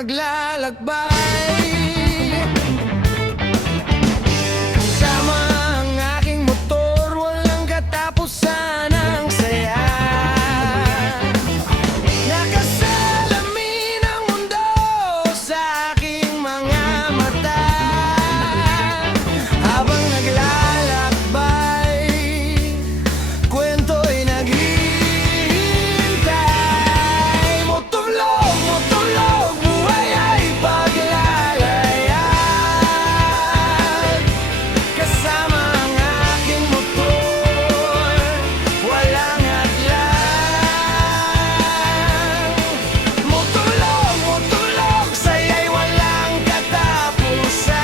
naglalakbay, kasama ang aking motor, walang katapusan ang saya. Nakasalamin ang mundo sa aking mga mata, habang naglalakbay, kwento'y naghihintay. Motovlog, motovlog, buhay ay paglalayag, kasama ang aking motor, walang hadlang. Motovlog, motovlog, saya'y walang katapusan.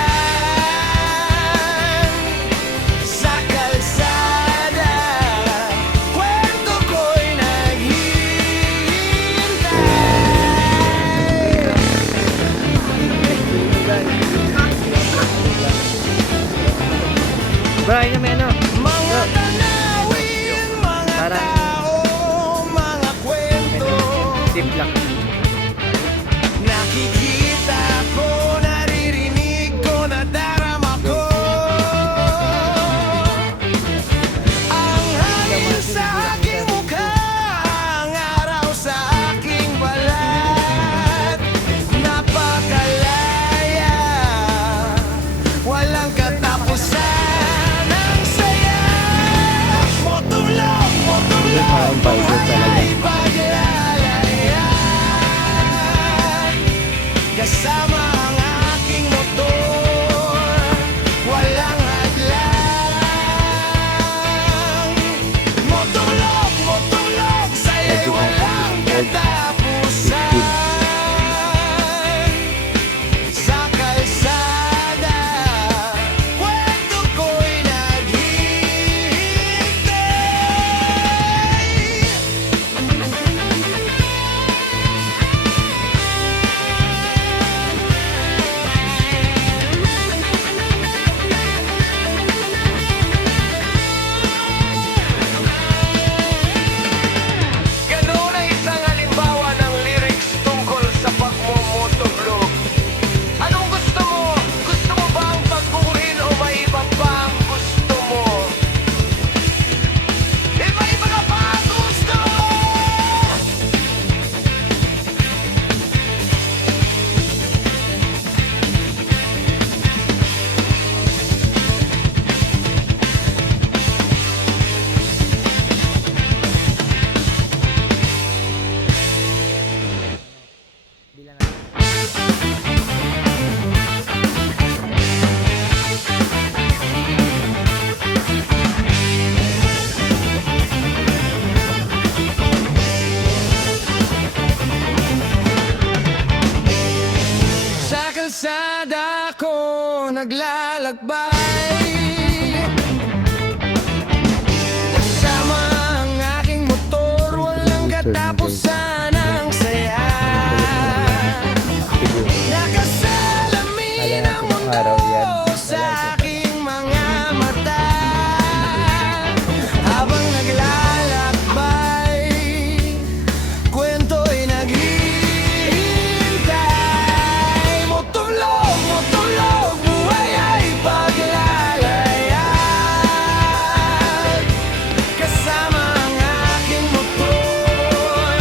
Sa kalsada, kwento ko'y naghihintay. Bro, yun may ano. Mga tanawin, mga Parang- tao, mga kwento, Tip lang. nakikita ko, naririnig ko, nadarama ko. Ang hangin sa aking mukha, ang araw sa aking balat, napakalaya, walang katapusan ang saya. Motovlog, motovlog, buhay ay paglalayag, kasama ang aking motor, walang hadlang. Motovlog, motovlog, saya'y walang katapusan. Sa kalsada, kwento ko'y naghihintay. Ganun ay isang halimbawa ng lyrics tungkol sa pagmumotovlog. Anong gusto mo? Gusto mo bang baguhin o may iba pang gusto mo? Iba-iba ka pa ang gusto mo! Bilang natin. Sa kalsada ko naglalakbay, kasama ang aking motor, walang katapusan ang saya. Nakasalamin ang mundo sa aking mga mata, habang naglalakbay, kwento'y naghihintay. Motovlog, motovlog, buhay ay paglalayag, kasama ang aking motor,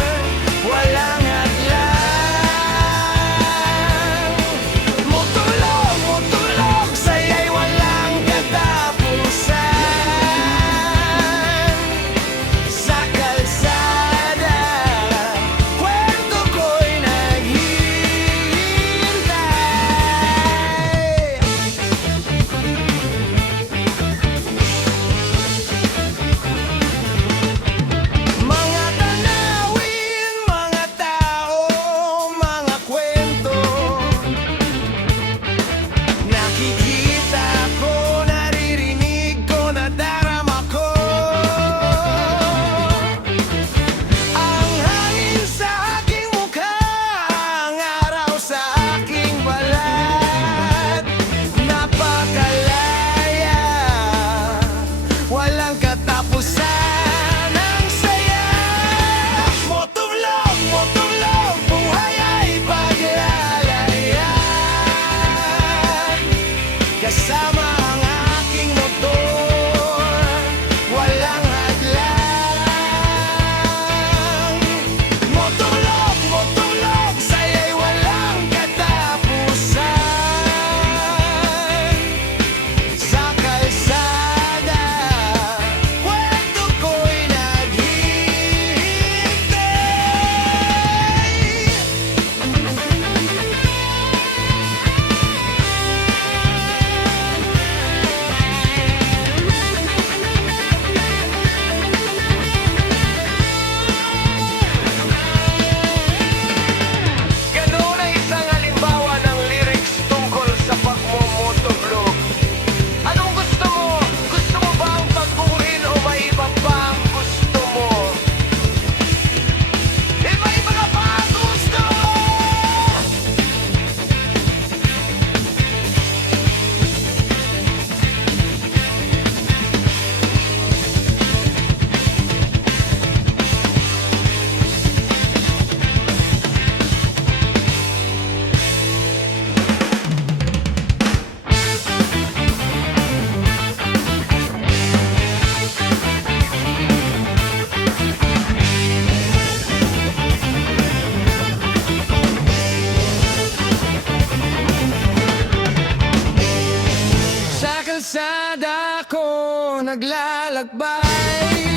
naglalakbay.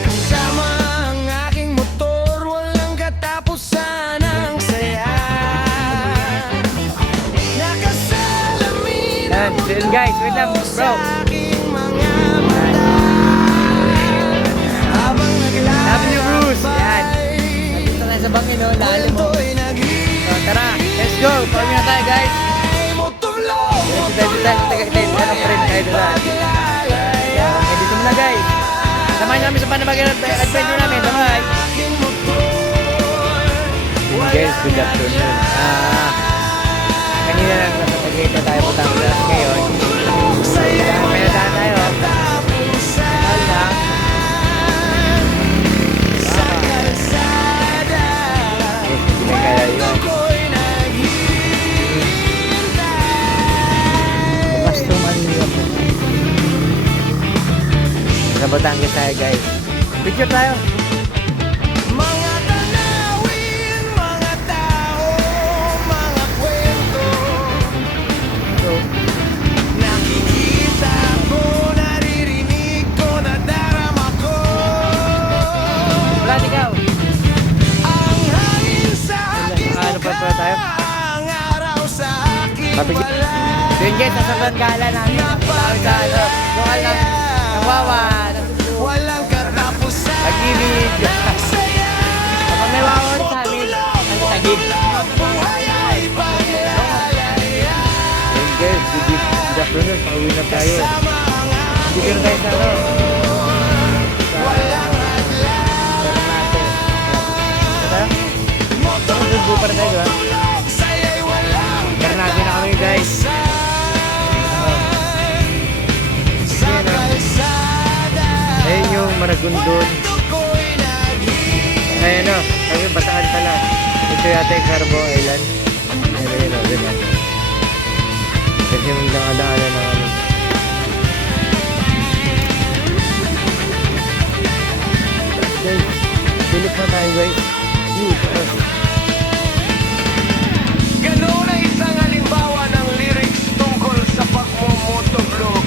Kasama ang aking motor, walang katapusan ang saya. Nakasalamin Yan, so yun guys, wait lang, bro. sa aking mga mata. Habang W Bruce, yan. naglalakbay, Dito tayo sa bangin, no? Lalim mo. kwento'y So, tara, let's go. Pauwi na tayo, guys. naghihimutublong. Dito tayo sa Tagaytay. Ano pa rin tayo doon. Okay, dito muna, guys. Samahan namin sa panabagan adventure namin. Bye-bye. Guys, good afternoon. Kanina lang nasa Tagaytay tayo Batangas. Ngayon, may nadaan tayo. Mahal na. Hindi na kaya yun. Bukas tumaniyap mo. Sa Batangas tayo, guys. Picture tayo. Mga tanawin, mga tao, mga kwento, So, nakikita ko, naririnig ko, nadarama ko. wala ikaw. Ang hangin sa aking Ano pa tayo? ang araw sa aking Papigil. balat. So yun guys, nasa Bangala namin. Tawag sa ano, lokal ng wawa, Walang katapusan. Tagibig. Ang saya. Kapag may wawan sa amin, ano tagib. Buhay ay paglalaya. Yun guys, good afternoon, pauwi na tayo. Kasama ang Dito na tayo sa ano. walang hadlang. Meron natin. Ano tayo? Sumugbo pa rin tayo, ha? Tulog sa'yo'y walang Meron natin na kami guys. sa kalsada. Ayun yung Maragondon. Kwento ko'y naghihimutublong. Ngayon o, kami Bataan pala. Ito yata yung Carbo Island. Ayun, ayun, ayun, ayun. Kasi yung nakadaanan ng ano. Guys, silip na tayo guys. Ganun ay isang halimbawa ng lyrics tungkol sa pagmumotovlog.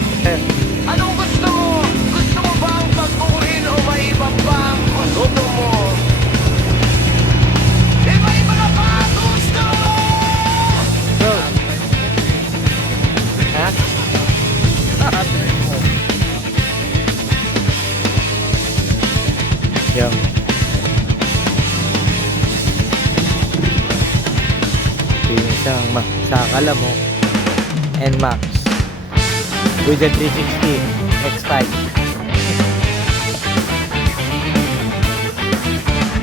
Anong gusto mo? Gusto mo ba ang pagbuuin o may iba pa ang gusto mo? Iba-iba ka pa ang gusto mo! Bro. Ha? Yo. Yung isang sa akala mo NMAX with the 360 X5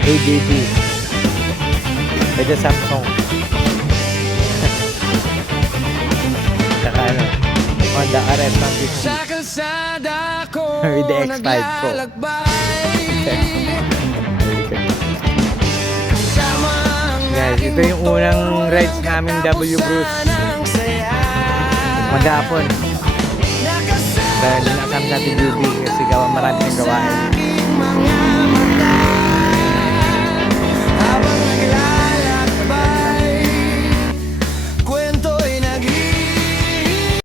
ADB with the Samsung saka ano Honda RF150 Sa kalsada ko With the X5 ko. naglalakbay. Kasama ang Guys, ito yung unang rides namin W Bruce Magapon dahil nakasama sa TGB kasi gawa marami ng gawain.